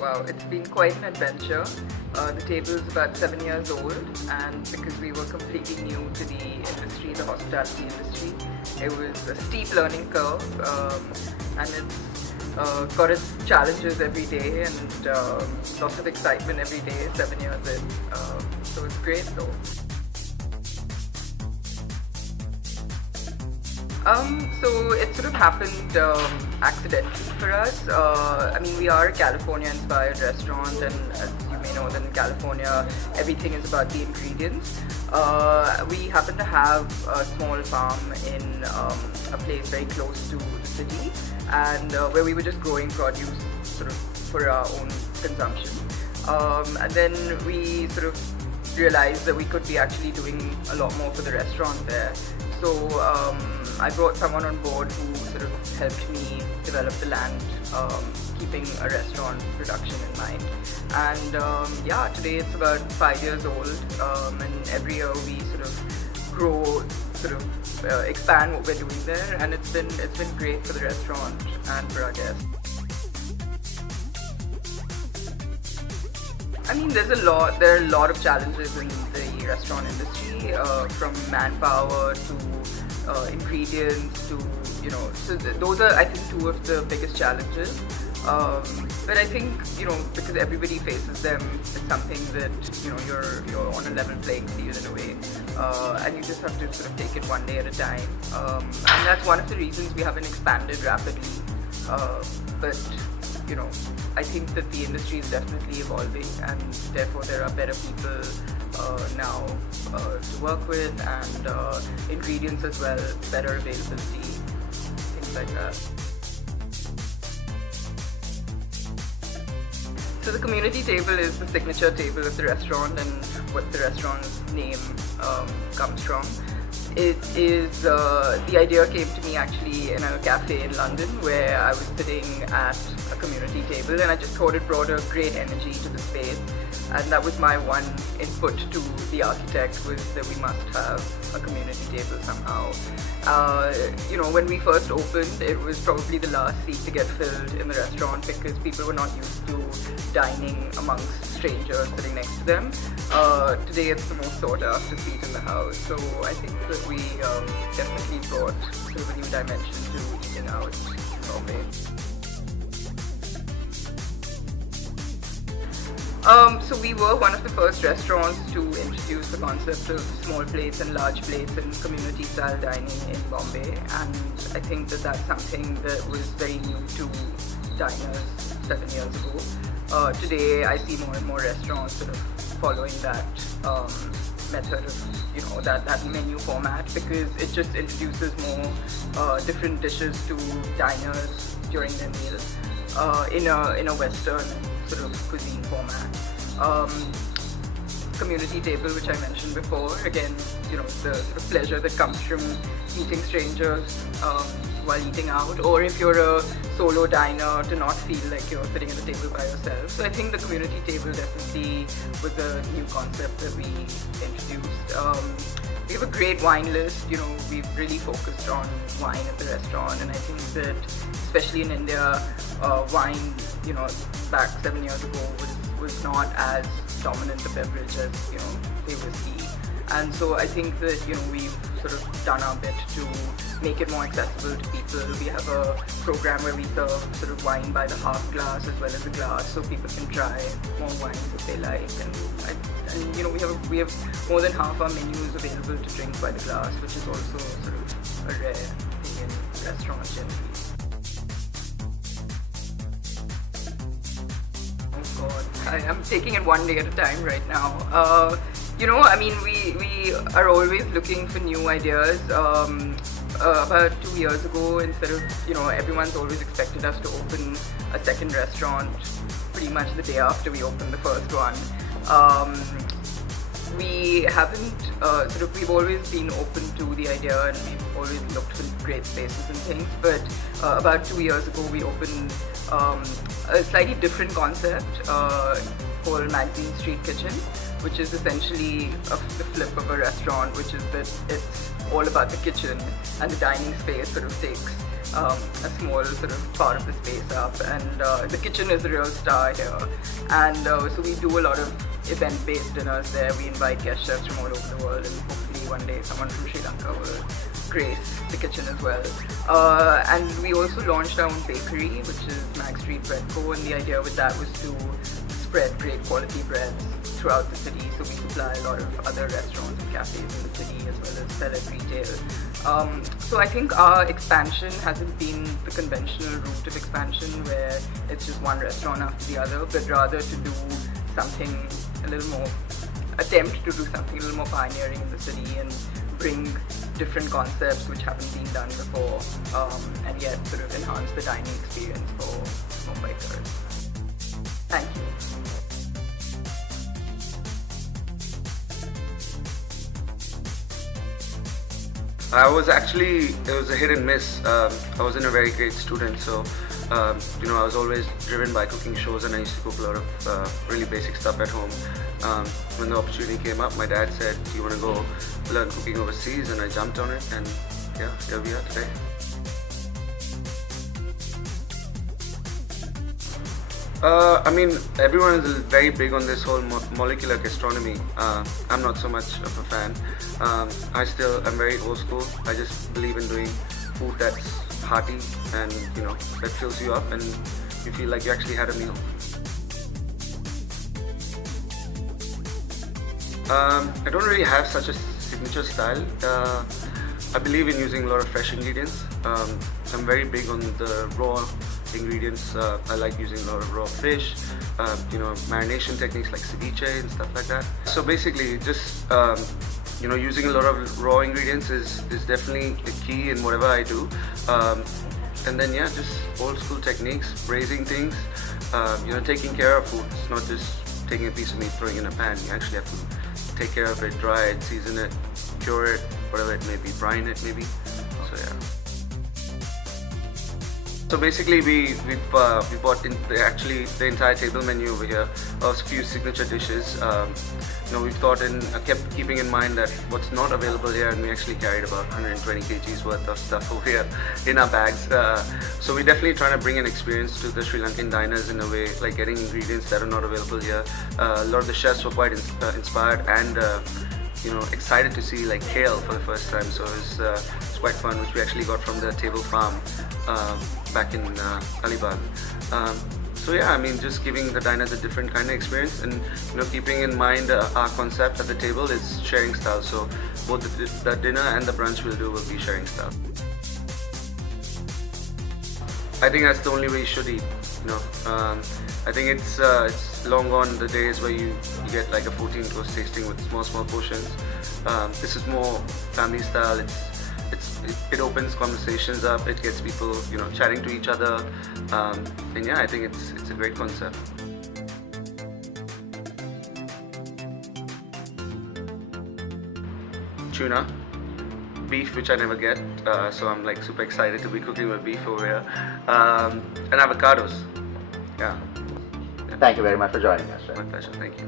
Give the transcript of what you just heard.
Wow, it's been quite an adventure. The table is about 7 years old, and because we were completely new to the industry, the hospitality industry, it was a steep learning curve, and it's got its challenges every day and lots of excitement every day, 7 years in. So it's great though. So it sort of happened accidentally for us. I mean, we are a California-inspired restaurant, and as you may know, that in California, everything is about the ingredients. We happen to have a small farm in a place very close to the city, and where we were just growing produce sort of for our own consumption. And then we sort of realized that we could be actually doing a lot more for the restaurant there. So I brought someone on board who sort of helped me develop the land, keeping a restaurant production in mind. And yeah, today it's about 5 years old, and every year we sort of grow, sort of expand what we're doing there, and it's been great for the restaurant and for our guests. I mean, there are a lot of challenges in the restaurant industry, from manpower to ingredients to, so those are, I think, two of the biggest challenges. But I think, because everybody faces them, it's something that, you're on a level playing field in a way. And you just have to sort of take it one day at a time. And that's one of the reasons we haven't expanded rapidly. But I think that the industry is definitely evolving, and therefore there are better people now to work with, and ingredients as well, better availability, things like that. So the community table is the signature table of the restaurant, and what the restaurant's name comes from. It is, the idea came to me actually in a cafe in London where I was sitting at a community table, and I just thought it brought a great energy to the space. And that was my one input to the architect, was that we must have a community table somehow. When we first opened, it was probably the last seat to get filled in the restaurant because people were not used to dining amongst strangers sitting next to them. Today it's the most sought after seat in the house. So I think that we definitely brought sort of a new dimension to eating out in Bombay. So we were one of the first restaurants to introduce the concept of small plates and large plates in community-style dining in Bombay, and I think that that's something that was very new to diners 7 years ago. Today I see more and more restaurants sort of following that method of, that menu format, because it just introduces more different dishes to diners during their meals in a Western sort of cuisine format. Community table, which I mentioned before, again, the sort of pleasure that comes from meeting strangers while eating out, or if you're a solo diner, to not feel like you're sitting at the table by yourself. So I think the community table definitely was a new concept that we introduced. We have a great wine list. We've really focused on wine at the restaurant, and I think that especially in India, wine, back 7 years ago was not as dominant a beverage as, say, whiskey. And so I think that, we've sort of done our bit to make it more accessible to people. We have a program where we serve sort of wine by the half glass as well as a glass, so people can try more wines if they like. And we have more than half our menus available to drink by the glass, which is also sort of a rare thing in restaurants generally. Oh God, I'm taking it one day at a time right now. We are always looking for new ideas. About 2 years ago, instead of, everyone's always expected us to open a second restaurant pretty much the day after we opened the first one. We haven't, we've always been open to the idea, and we've always looked for great spaces and things, but about 2 years ago we opened a slightly different concept called Magazine Street Kitchen, which is essentially the flip of a restaurant, which is that it's all about the kitchen, and the dining space sort of takes a small sort of part of the space up, and the kitchen is the real star here. And so we do a lot of event-based dinners there. We invite guest chefs from all over the world, and hopefully one day someone from Sri Lanka will grace the kitchen as well. And we also launched our own bakery, which is Mag Street Bread Co. And the idea with that was to spread great quality breads throughout the city. So we supply a lot of other restaurants and cafes in the city as well as sell at retail. So I think our expansion hasn't been the conventional route of expansion where it's just one restaurant after the other, but rather to do something a little more, attempt to do something a little more pioneering in the city and bring different concepts which haven't been done before, and yet sort of enhance the dining experience for Mumbaikars. Thank you. It was a hit and miss. I wasn't a very great student, so I was always driven by cooking shows, and I used to cook a lot of really basic stuff at home. When the opportunity came up, my dad said, "Do you want to go learn cooking overseas?" And I jumped on it, and yeah, here we are today. Everyone is very big on this whole molecular gastronomy. I'm not so much of a fan. I'm very old school. I just believe in doing food that's hearty and that fills you up and you feel like you actually had a meal. I don't really have such a signature style. I believe in using a lot of fresh ingredients. I'm very big on the raw ingredients. I like using a lot of raw fish, marination techniques like ceviche and stuff like that. So basically, just using a lot of raw ingredients is definitely the key in whatever I do. And then just old school techniques, braising things, taking care of food. It's not just taking a piece of meat, throwing it in a pan. You actually have to take care of it, dry it, season it, cure it, whatever it may be, brine it maybe. So yeah. So basically, we bought the entire table menu over here of a few signature dishes. We've kept keeping in mind that what's not available here, and we actually carried about 120 kgs worth of stuff over here in our bags. So we're definitely trying to bring an experience to the Sri Lankan diners in a way, like getting ingredients that are not available here. A lot of the chefs were quite inspired and excited to see like kale for the first time. So it's quite fun, which we actually got from the table farm back in Alibag. So yeah, just giving the diners a different kind of experience, and keeping in mind our concept at the table is sharing style. So both the dinner and the brunch we'll do will be sharing style. I think that's the only way you should eat. I think it's long gone the days where you get like a 14-course tasting with small portions. This is more family style. It opens conversations up. It gets people chatting to each other. And yeah, I think it's a great concept. Tuna, beef, which I never get, so I'm like super excited to be cooking with beef over here, and avocados. Yeah. Thank you very much for joining us. My pleasure. Thank you.